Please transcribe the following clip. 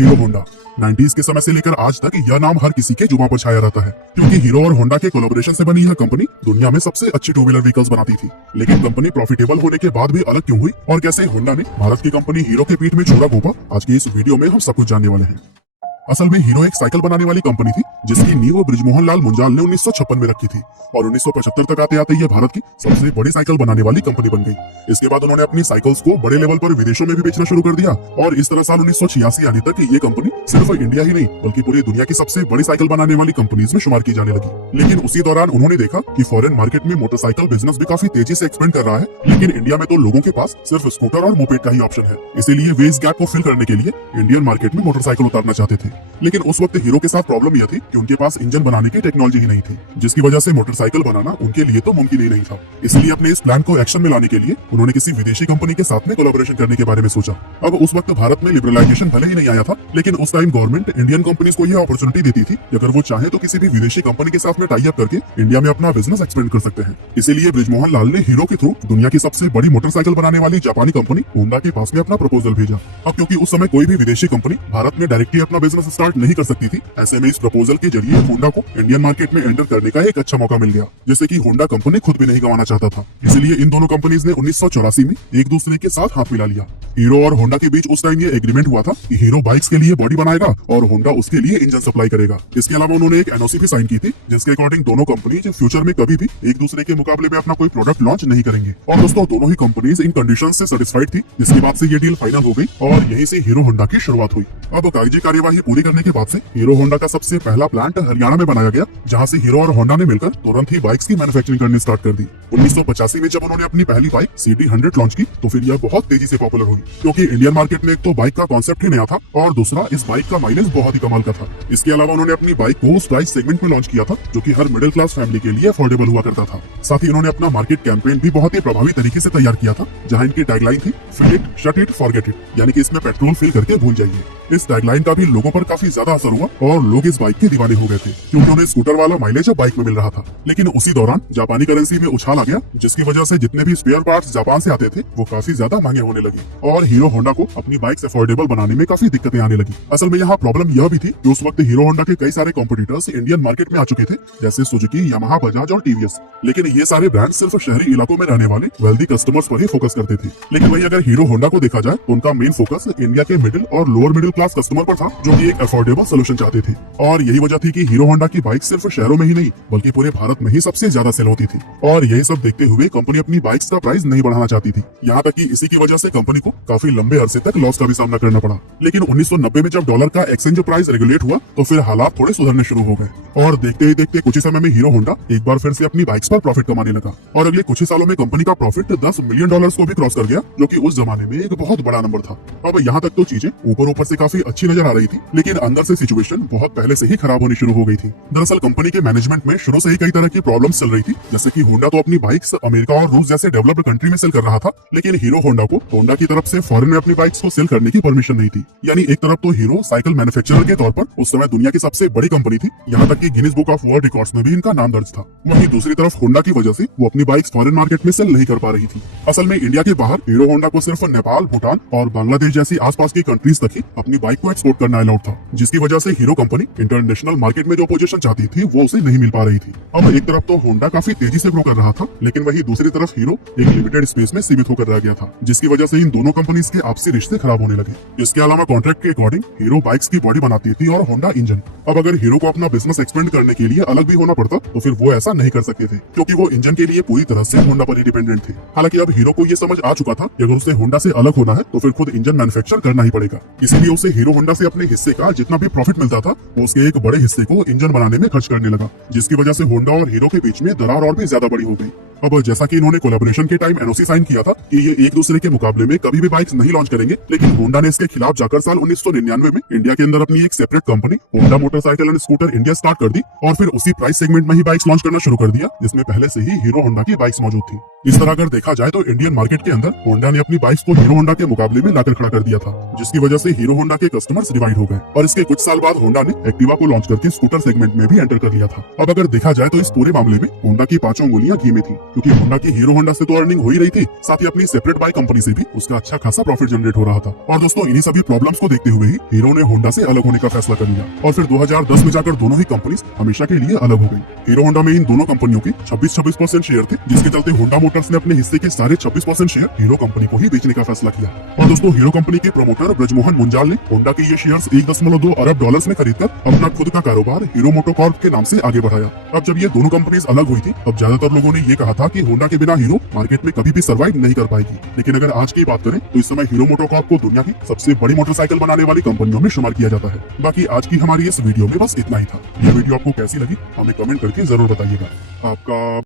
Hero Honda 90s के समय से लेकर आज तक यह नाम हर किसी के जुबान पर छाया रहता है, क्योंकि हीरो और होंडा के कोलैबोरेशन से बनी यह कंपनी दुनिया में सबसे अच्छी टू व्हीलर व्हीकल्स बनाती थी। लेकिन कंपनी प्रॉफिटेबल होने के बाद भी अलग क्यों हुई और कैसे होंडा ने भारत की कंपनी हीरो के पीठ में छुरा घोंपा, आज की इस वीडियो में हम सब कुछ जानने वाले हैं। असल में हीरो एक साइकिल बनाने वाली कंपनी थी जिसकी नींव बृजमोहन लाल मुंजाल ने 1956 में रखी थी और 1975 तक आते आते यह भारत की सबसे बड़ी साइकिल बनाने वाली कंपनी बन गई। इसके बाद उन्होंने अपनी साइकिल्स को बड़े लेवल पर विदेशों में भी बेचना शुरू कर दिया और इस तरह साल 1986 आने तक ये कंपनी सिर्फ इंडिया ही नहीं बल्कि पूरी दुनिया की सबसे बड़ी साइकिल बनाने वाली कंपनीज में शुमार की जाने लगी। लेकिन उसी दौरान उन्होंने देखा कि फॉरेन मार्केट में मोटरसाइकिल बिजनेस भी काफी तेजी से एक्सपेंड कर रहा है, लेकिन इंडिया में तो लोगों के पास सिर्फ स्कूटर और मोपेड का ही ऑप्शन है। इसीलिए वे इस गैप को फिल करने के लिए इंडियन मार्केट में मोटरसाइकिल उतारना चाहते थे। लेकिन उस वक्त हीरो के साथ प्रॉब्लम यह थी कि उनके पास इंजन बनाने की टेक्नोलॉजी ही नहीं थी, जिसकी वजह से मोटरसाइकिल बनाना उनके लिए तो मुमकिन ही नहीं था। इसलिए अपने इस प्लान को एक्शन में लाने के लिए उन्होंने किसी विदेशी कंपनी के साथ में कोलैबोरेशन करने के बारे में सोचा। अब उस वक्त भारत में लिबरलाइजेशन भले ही नहीं आया था, लेकिन उस टाइम गवर्नमेंट इंडियन कंपनीज को यह अपॉर्चुनिटी देती थी कि अगर वो चाहे तो किसी भी विदेशी कंपनी के साथ में टाई अप करके इंडिया में अपना बिजनेस एक्सपेंड कर सकते हैं। इसीलिए बृजमोहन लाल ने हीरो के थ्रू दुनिया की सबसे बड़ी मोटरसाइकिल बनाने वाली जापानी कंपनी होंडा के पास में अपना प्रपोजल भेजा। अब क्योंकि उस समय कोई भी विदेशी कंपनी भारत में डायरेक्टली अपना बिजनेस स्टार्ट नहीं कर सकती थी, ऐसे में इस प्रपोजल के जरिए होंडा को इंडियन मार्केट में एंटर करने का एक अच्छा मौका मिल गया, जैसे कि होंडा कंपनी खुद भी नहीं गंवाना चाहता था। इसलिए इन दोनों कंपनीज ने 1984 में एक दूसरे के साथ हाथ मिला लिया। हीरो और होंडा के बीच उस टाइम ये एग्रीमेंट हुआ था कि हीरो बाइक्स के लिए बॉडी बनाएगा और होंडा उसके लिए इंजन सप्लाई करेगा। इसके अलावा उन्होंने एक एनओसी भी साइन की थी जिसके अकॉर्डिंग दोनों कंपनीज फ्यूचर में कभी भी एक दूसरे के मुकाबले में अपना कोई प्रोडक्ट लॉन्च नहीं करेंगे। और दोस्तों दोनों ही कंपनीज इन कंडीशंस से सेटिस्फाइड थी, जिसके बाद से ये डील फाइनल हो गई और यहीं से हीरो होंडा की शुरुआत हुई। अब कागजी कार्यवाही पूरी करने के बाद से हीरो होंडा का सबसे पहला प्लांट हरियाणा में बनाया गया, जहां से हीरो और होंडा ने मिलकर तुरंत ही बाइक्स की मैन्युफैक्चरिंग करनी स्टार्ट कर दी। 1985 में जब उन्होंने अपनी पहली बाइक CD100 लॉन्च की तो फिर यह बहुत तेजी से पॉपुलर हुई, क्योंकि इंडियन मार्केट में एक तो बाइक का कॉन्सेप्ट ही नया था और दूसरा इस बाइक का माइलेज बहुत ही कमाल का था। इसके अलावा उन्होंने अपनी बाइक को उस प्राइस सेगमेंट में लॉन्च किया था जो कि हर मिडिल क्लास फैमिली के लिए अफोर्डेबल हुआ करता था। साथ ही उन्होंने अपना मार्केट कैंपेन भी बहुत ही प्रभावी तरीके से तैयार किया था, जहां इनकी टैगलाइन थी fill it, shut it, forget it, यानी कि इसमें पेट्रोल फिल करके भूल जाइए। इस टैगलाइन का भी लोगों पर काफी ज्यादा असर हुआ और लोग इस बाइक के दीवाने हो गए थे, क्योंकि उन्हें स्कूटर वाला माइलेज अब बाइक में मिल रहा था। लेकिन उसी दौरान जापानी करेंसी में उछाल आ गया, जिसकी वजह से जितने भी स्पेयर पार्ट्स जापान से आते थे वो काफी ज्यादा महंगे होने लगे और हीरो होंडा को अपनी बाइक्स अफोर्डेबल बनाने में काफी दिक्कतें आने लगी। असल में यहाँ प्रॉब्लम यह भी थी कि उस वक्त हीरो होंडा के कई सारे कॉम्पिटिटर्स इंडियन मार्केट में आ चुके थे, जैसे सुजुकी, यामाहा, बजाज और टीवीएस। लेकिन ये सारे ब्रांड सिर्फ शहरी इलाकों में रहने वाले वेल्दी कस्टमर्स पर ही फोकस करते थे। लेकिन वही अगर हीरो होंडा को देखा जाए तो उनका मेन फोकस इंडिया के मिडिल और लोअर मिडिल क्लास कस्टमर पर था, जो कि एक अफोर्डेबल सोल्यूशन चाहते थे। और यही वजह थी कि हीरो होंडा की बाइक सिर्फ शहरों में ही नहीं बल्कि पूरे भारत में ही सबसे ज्यादा सेल होती थी। और यही सब देखते हुए कंपनी अपनी बाइक्स का प्राइस नहीं बढ़ाना चाहती थी, यहाँ तक कि इसी की वजह से कंपनी को काफी लंबे अरसे तक लॉस का भी सामना करना पड़ा। लेकिन 1990 में जब डॉलर का एक्सचेंज प्राइस रेगुलेट हुआ तो फिर हालात थोड़े सुधरने शुरू हो गए और देखते ही देखते कुछ ही समय में हीरो होंडा एक बार फिर से अपनी बाइक्स पर प्रॉफिट कमाने लगा और अगले कुछ ही सालों में कंपनी का प्रॉफिट $10 मिलियन को भी क्रॉस कर गया, जो कि उस जमाने में एक बहुत बड़ा नंबर था। अब यहाँ तक तो चीजें ऊपर से काफी अच्छी नजर आ रही थी, लेकिन अंदर से सिचुएशन बहुत पहले से ही खराब होनी शुरू हो गई थी। दरअसल कंपनी के मैनेजमेंट में शुरू से ही कई तरह की प्रॉब्लम्स चल रही थी, जैसे कि होंडा तो अपनी बाइक्स अमेरिका और रूस जैसे डेवलप्ड कंट्री में सेल कर रहा था, लेकिन हीरो होंडा को होंडा की तरफ से फॉरेन में अपनी बाइक्स को सेल करने की परमिशन नहीं थी। यानी एक तरफ तो हीरो साइकिल मैन्युफैक्चरर के तौर पर उस समय दुनिया की सबसे बड़ी कंपनी थी, यहाँ तक कि Guinness book of world records में भी इनका नाम दर्ज था। वहीं दूसरी तरफ होंडा की वजह से वो अपनी बाइक्स फॉरेन मार्केट में सेल नहीं कर पा रही थी। असल में इंडिया के बाहर हीरो होंडा को सिर्फ नेपाल, भूटान और बांग्लादेश जैसी आसपास की कंट्रीज तक ही अपनी बाइक को एक्सपोर्ट करना अलाउड था, जिसकी वजह से हीरो कंपनी इंटरनेशनल मार्केट में जो पोजीशन चाहती थी वो उसे नहीं मिल पा रही थी। अब एक तरफ तो होंडा काफी तेजी से ग्रो कर रहा था, लेकिन वही दूसरी तरफ हीरो एक लिमिटेड स्पेस में सीमित होकर रह गया था, जिसकी वजह से इन दोनों कंपनीज के आपसी रिश्ते खराब होने लगे। इसके अलावा कॉन्ट्रैक्ट के अकॉर्डिंग हीरो बाइक्स की बॉडी बनाती थी और होंडा इंजन। अब अगर हीरो को अपना बिजनेस एक्सपेंड करने के लिए अलग भी होना पड़ता तो फिर वो ऐसा नहीं कर सकते थे, क्योंकि वो इंजन के लिए पूरी तरह से होंडा पर ही डिपेंडेंट थे। हालांकि अब हीरो को ये समझ आ चुका था कि अगर उसे होंडा से अलग होना है तो फिर खुद इंजन मैन्युफैक्चर करना ही पड़ेगा। इसीलिए उसे हीरो होंडा से अपने हिस्से का जितना भी प्रॉफिट मिलता था वो उसके एक बड़े हिस्से को इंजन बनाने में खर्च करने लगा, जिसकी वजह से होंडा और हीरो के बीच में दरार और भी ज्यादा बड़ी हो गई। अब जैसा कि इन्होंने कोलैबोरेशन के टाइम एनओसी साइन किया था कि ये एक दूसरे के मुकाबले में कभी भी बाइक्स नहीं लॉन्च करेंगे, लेकिन होंडा ने इसके खिलाफ जाकर साल 1999 में इंडिया के अंदर अपनी एक separate company Honda motorcycle and scooter India start कर दी और फिर उसी प्राइस सेगमेंट में ही बाइक्स लॉन्च करना शुरू कर दिया, जिसमें पहले से ही हीरो होंडा की बाइक्स मौजूद थी। इस तरह अगर देखा जाए तो इंडियन मार्केट के अंदर होंडा ने अपनी बाइक्स को हीरो होंडा के मुकाबले में लाकर खड़ा कर दिया था, जिसकी वजह से हीरो होंडा के कस्टमर्स डिवाइड हो गए और इसके कुछ साल बाद होंडा ने एक्टिवा को लॉन्च करके स्कूटर सेगमेंट में भी एंटर कर लिया था। अब अगर देखा जाए तो इस पूरे मामले में होंडा की 5 उंगलियां घी में थी। क्योंकि होंडा की हीरो होंडा से तो अर्निंग हो ही रही थी, साथ ही अपनी सेपरेट बाइक कंपनी से भी उसका अच्छा खासा प्रॉफिट जनरेट हो रहा था। और दोस्तों इन्हीं सभी प्रॉब्लम्स को देखते हुए ही हीरो ने होंडा से अलग होने का फैसला कर लिया और फिर 2010 में जाकर दोनों ही कंपनीज हमेशा के लिए अलग हो गई। हीरो होंडा में इन दोनों कंपनियों के 26% शेयर थे, जिसके चलते होंडा मोटर्स ने अपने हिस्से के सारे 26% शेयर हीरो कंपनी को ही बेचने का फैसला किया। और दोस्तों हीरो कंपनी के प्रमोटर ब्रजमोहन मुंजाल ने होंडा के ये शेयर्स 1.2 अरब डॉलर्स में खरीदकर अपना खुद का कारोबार हीरो मोटोकॉर्प के नाम से आगे बढ़ाया। अब जब ये दोनों कंपनीज अलग हुई थी तब ज्यादातर लोगों ने ये कहा था कि होंडा के बिना हीरो मार्केट में कभी भी सर्वाइव नहीं कर पाएगी। लेकिन अगर आज की बात करें तो इस समय हीरो मोटोकॉर्प को दुनिया की सबसे बड़ी मोटरसाइकिल बनाने वाली कंपनियों में शुमार किया जाता है। बाकी आज की हमारी इस वीडियो में बस इतना ही था। ये वीडियो आपको कैसी लगी हमें कमेंट करके जरूर बताइएगा। आपका